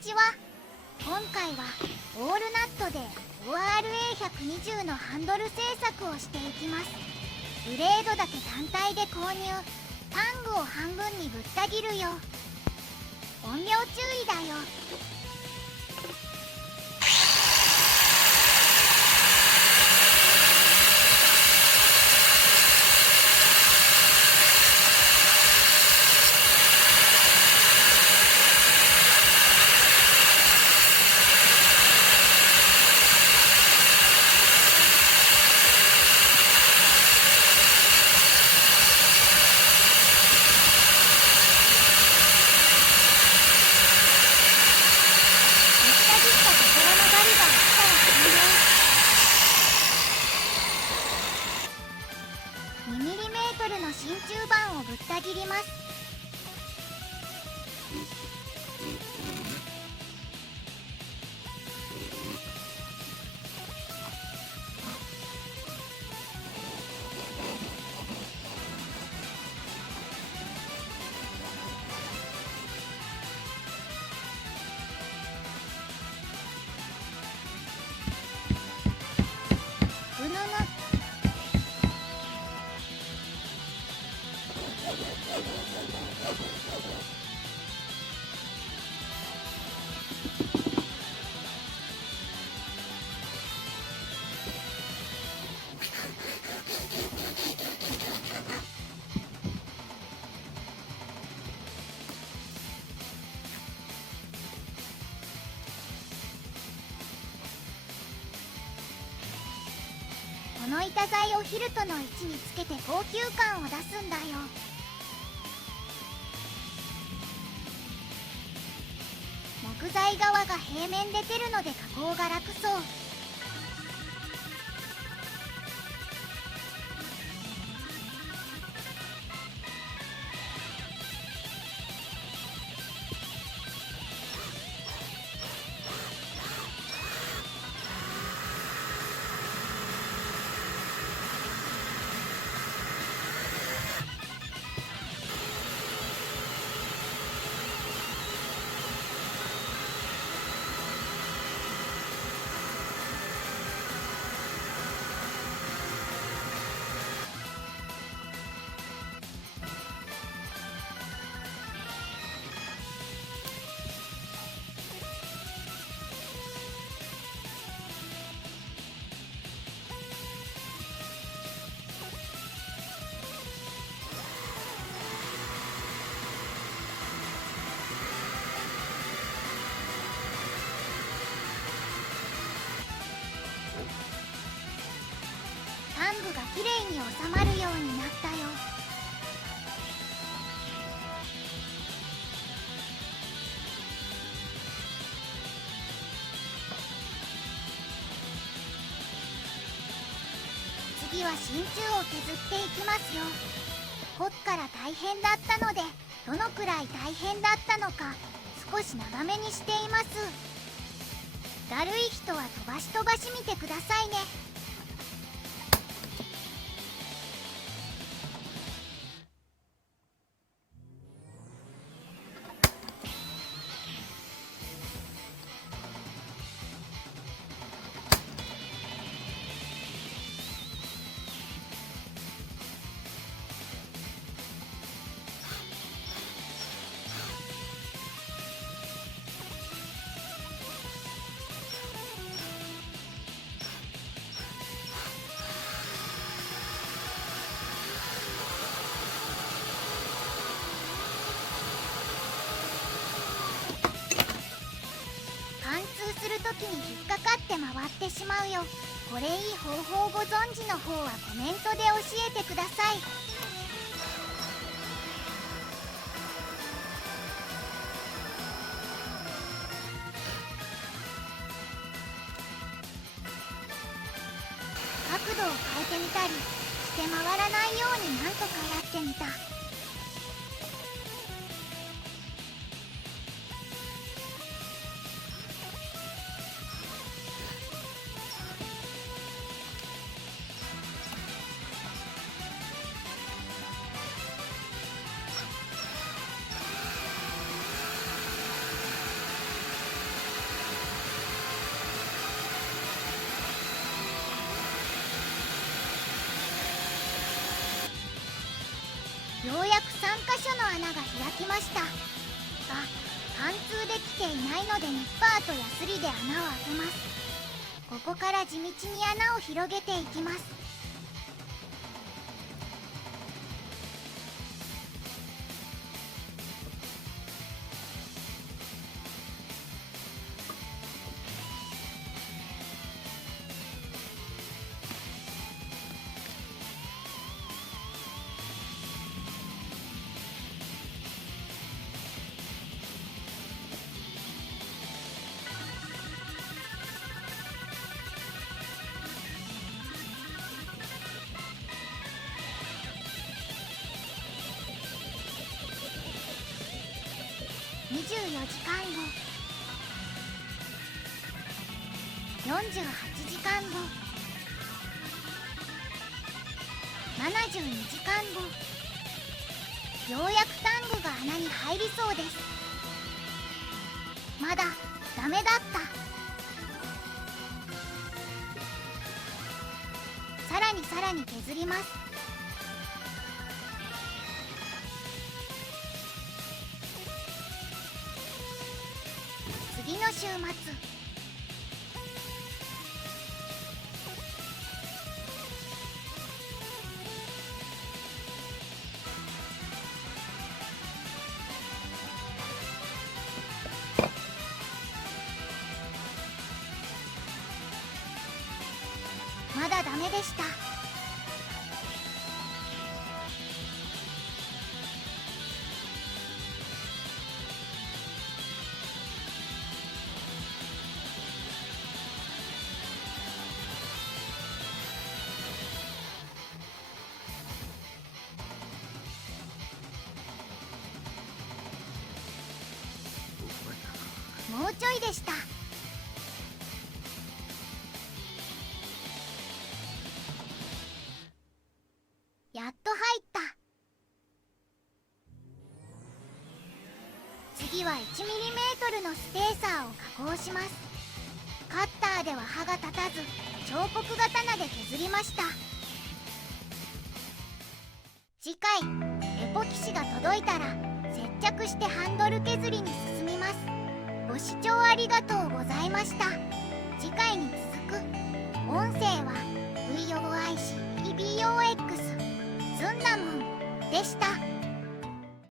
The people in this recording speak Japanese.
ちは。今回はオールナットで ORA120 のハンドル製作をしていきます。ブレードだけ単体で購入。タングを半分にぶった切るよ。音量注意だよ。2mm の真鍮板をぶった切ります。うぬぬ。この板材をヒルトの位置につけて高級感を出すんだよ。木材側が平面で出るので加工が楽そう。タングがきれいに収まるようになったよ。次は真鍮を削っていきますよ。彫ったら大変だったので、どのくらい大変だったのか少し長めにしています。だるい人は飛ばし飛ばし見てくださいね。するときに引っかかって回ってしまうよ。これいい方法をご存知の方はコメントで教えてください。角度を変えてみたりして回らないようになんとかやってみた。ようやく3箇所の穴が開きました。が貫通できていないのでニッパーとヤスリで穴を開けます。ここから地道に穴を広げていきます。24時間後、48時間後、72時間後、ようやくタングが穴に入りそうです。まだダメだった。さらに削ります。次の週末、まだダメでした。もうちょいでした。やっと入った。次は 1mm のスペーサーを加工します。カッターでは刃が立たず彫刻刀で削りました。次回エポキシが届いたら接着してハンドル削りに進みます。ご視聴ありがとうございました。次回に続く。音声は VOIC EBOX ズンナムンでした。